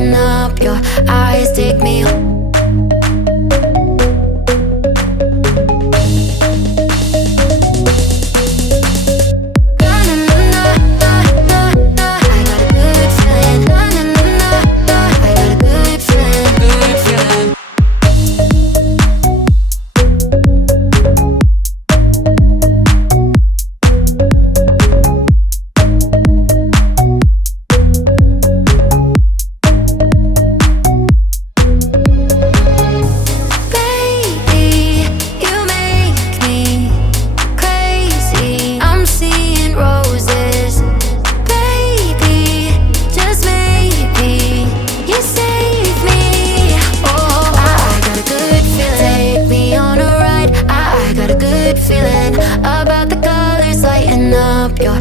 lighten up. Your eyes take me home. Feeling about the colors lighting up. Your